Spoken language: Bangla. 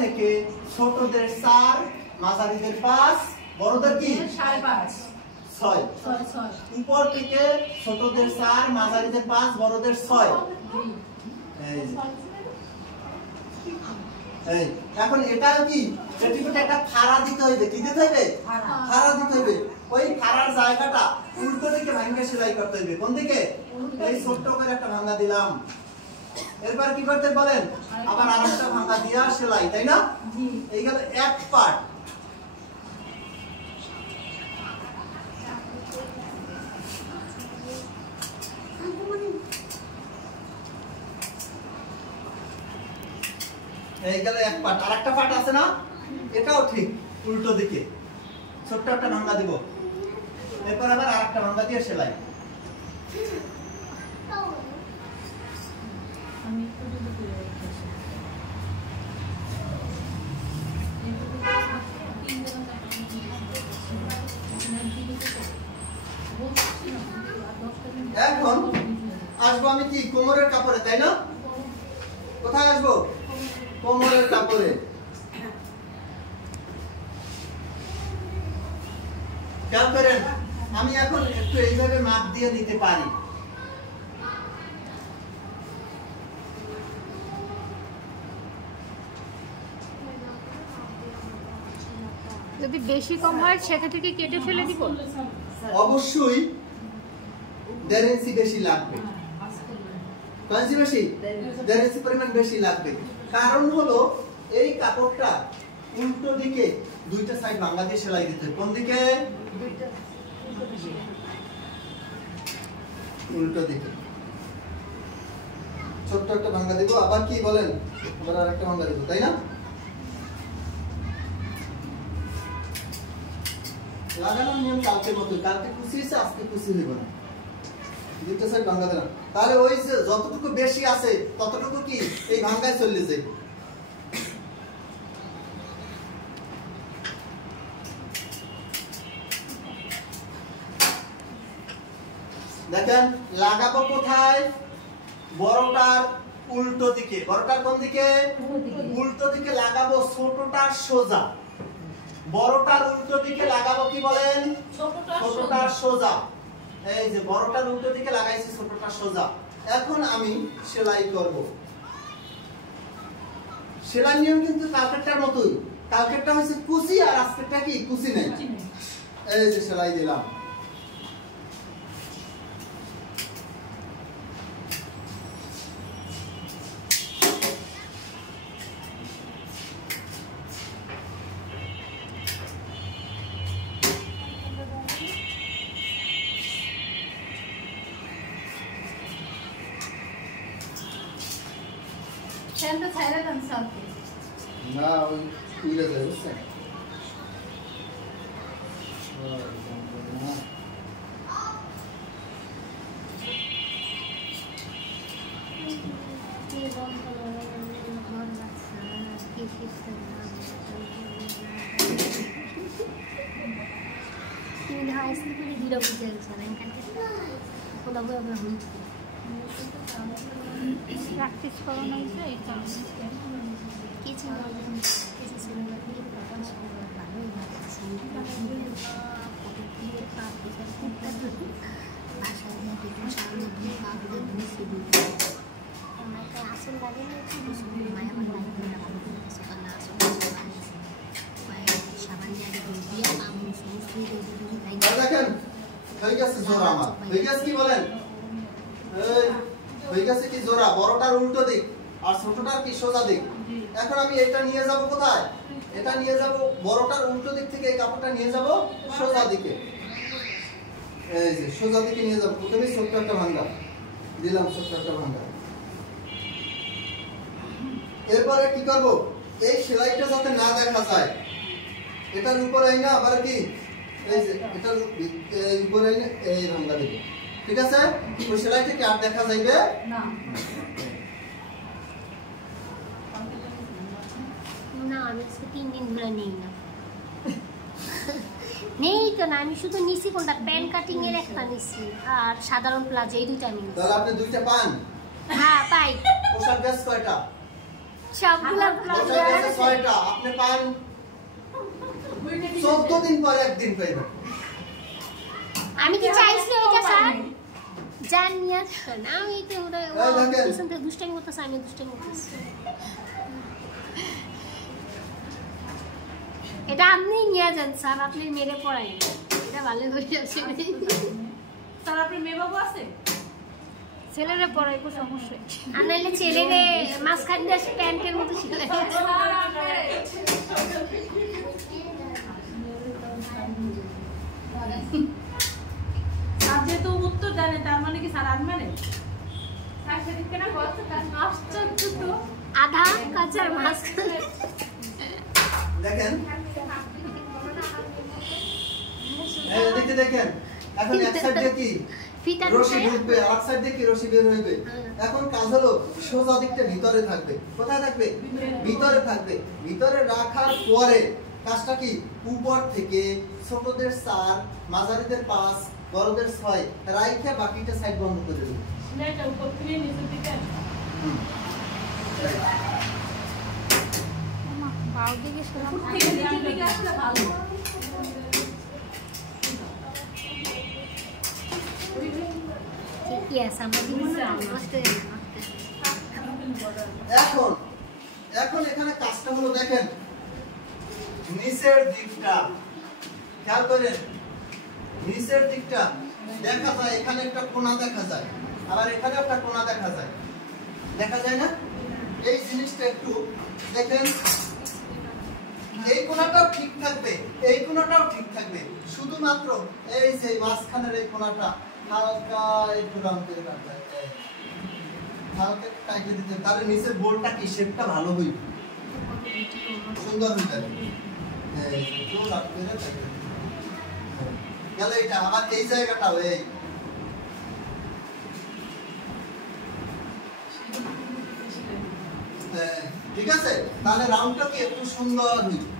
থেকে ছোটদের 4, মাঝারিদের 5, বড়দের কি 5.5 6। উপর থেকে ছোটদের 4, মাঝারিদের 5, বড়দের 6। এই এখন এটা কি এটিতে একটা ফাড়া দিতে হইবে, কি দিতে হইবে? ফাড়া দিতে হইবে। ওই ফাড়ার জায়গাটা উল্টো দিকে ভাঙে সেলাই করতে হইবে। কোন দিকে? এই ছোট্ট করে একটা ভাঙা দিলাম। এরপর কি করতে বলেন? আবার আরেকটা ভাঙা দিয়া সেলাই, তাই না? জি। এই গেল এক পার্ট। এই গেল এক পার্ট। আরেকটা পার্ট আছে না? এটাও ঠিক উল্টো দিকে ছোট্ট একটা ভাঙা দিব। এরপর আবার আরেকটা ভাঙা দিয়ে সেলাই। এখন আসবো আমি কি কোমরের কাপড়ে, তাই না? কোথায় আসবো? কোমরের কাপড়ে। খেয়াল করেন, আমি এখন একটু এইভাবে মাপ দিয়ে নিতে পারি। যদি বেশি কম হয় সেক্ষেত্রে কি কেটে ফেলে দিব? অবশ্যই 1.5 ইঞ্চি বেশি লাগবে। কয় ইঞ্চি বেশি? 1.5 ইঞ্চি পরিমাণ বেশি লাগবে। কারণ হলো এই কাপড়টা উল্টো দিকে দুইটা সাইড ভাঙা দিয়ে সেলাই দিতে হবে। কোন দিকে? উল্টো দিকে। ছোট্ট একটা ভাঙা দিব। আবার কি বলেন? আবার আরেকটা ভাঙা দিব, তাই না? লাগানোর নিয়ম কালকে মতো। কালকে কুচিয়েছে, আজকে কুচি হইব না। দুইটা সাইড ভাঙা দিলাম। তাহলে ওই যে যতটুকু বেশি আছে ততটুকু কি এই ভাঙায় চলে যায়। দেখেন লাগাবো কোথায়? বড়টার উল্টো দিকে। বড়টার কোন দিকে? উল্টো দিকে লাগাবো। ছোটটার সোজা। বড়টার উল্টো দিকে লাগাবো কি বলেন? ছোটটার সোজা। এই যে বড়টার উল্টো দিকে লাগাইছি, ছোটটার সোজা। এখন আমি সেলাই করব। সেলাই নিয়ম কিন্তু কালকেরটার মতোই। কালকেরটা হচ্ছে কুচি আর আজকেরটা কি কুচি নেই। এই যে সেলাই দিলাম। সেটা ছাইরা দেন সাথে না ওই উড়ে যায়, বুঝছেন? প্র্যাকটিস করানো হয়েছে এই কারণে কিছু আসল লাগে মায়া সাবান দিয়ে আমি সমস্ত দেখেন হয়ে গেছে জোড়া। আমার হয়ে গেছে কি বলেন? হয়ে গেছে কি জোড়া? বড়টার উল্টো দিক আর ছোটটার কি সোজা দিক। এখন আমি এটা নিয়ে যাব কোথায়? এটা নিয়ে যাব বড়টার উল্টো দিক থেকে এই কাপড়টা নিয়ে যাব সোজা দিকে। এই যে সোজা দিকে নিয়ে যাব। প্রথমে ছোট্ট একটা ভাঙা দিলাম, ছোট্ট একটা ভাঙা। এরপরে কি করব? এই সেলাইটা যাতে না দেখা যায় এটার উপরে আইনা আবার কি এই যে এটার উপরে আইনা এই ভাঙা দেব। ঠিক আছে? ওই সেলাইটা কি আর দেখা যাইবে না? না আমি 3 দিন ধরে নেই না। নেই তো না, আমি শুধু নিছি কোনটা প্যান কাটিং এর একটা নিছি আর সাধারণ প্লাজো, এই দুইটা আমি নিছি। তাহলে আপনি দুইটা পান? হ্যাঁ পাই। পোশাক ড্রেস কয়টা? সবগুলা বসে গেছে 6টা, আপনি পান 14 দিন পরে একদিন পাইবেন। আমি কি চাইছি ওইটা স্যার জান নিয়ে আসেন। আমি তো ওরা পিছন থেকে দুষ্টামি করতেছে, আমি দুষ্টামি করতেছি। এটা আপনি নিয়ে যান স্যার, আপনি মেরে পড়াই এটা ভালো করে যাচ্ছে। স্যার আপনার মেয়ে বাবু আছে? ছেলেরা পড়াইবো সমস্যা। আর নাইলে ছেলেরে মাঝখান দিয়ে প্যান্টের মতো সেলাই। স্যার যেহেতু উত্তর জানে তার মানে কি স্যার আনমানে? আশ্চর্য তো। আধা কাঁচার মাঝখানে দেখেন এদিকে দেখেন, এখন এক সাইড দিয়ে কি ফিতা রশি ঢুকবে, আর এক সাইড দিয়ে কি রশি বের হইবে। এখন কাজ হলো সোজা দিকটা ভিতরে থাকবে। কোথায় থাকবে? ভিতরে থাকবে। ভিতরে রাখার পরে কাজটা কি উপর থেকে ছোটদের 4, মাঝারিদের 5, বড়দের 6 রাইখে বাকিটা সাইড বন্ধ করে দেবে। সেলাইটা উপর থেকে নিচের দিকে বাউ দিকে সরাম। উপর থেকে নিচের দিকে আসলে ভালো। ঠিকই আছে, আমার জীবনে নষ্ট হয়ে গেল। এখন এখন এখানে কাজটা হলো দেখেন নিচের দিকটা খেয়াল করেন, নিচের দিকটা দেখা যায় এখানে একটা কোণা দেখা যায়, আবার এখানে একটা কোণা দেখা যায়, দেখা যায় না? এই জিনিসটা একটু দেখেন, এই কোণাটাও ঠিক থাকবে, এই কোণাটাও ঠিক থাকবে, শুধুমাত্র এই যে মাঝখানের এই কোণাটা হালকা একটু রাউন্ড করে কাটবে, হালকা কাটে দিতে, তাহলে নিচের বোলটা কি শেপটা ভালো হইবে, সুন্দর হয়ে যাবে। একটু রাউন্ড করে কাটবে। গেল এটা, আবার এই জায়গাটাও এই ঠিক আছে, তাহলে রাউন্ডটা কি একটু সুন্দর হইবে।